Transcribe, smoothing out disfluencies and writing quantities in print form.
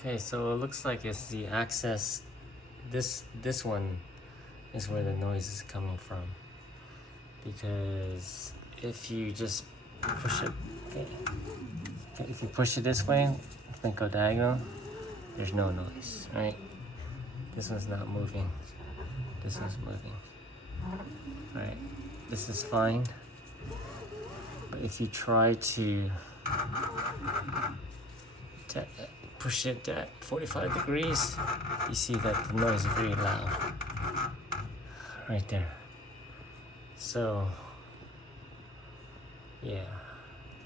Okay, so it looks like it's the access. This one is where the noise is coming from. Because if you just push it, okay, if you push it this way, then go diagonal, there's no noise, right? This one's not moving. This one's moving. Right, this is fine. But if you try to push it at 45 degrees, you see that the noise is very loud. Right there. So, yeah.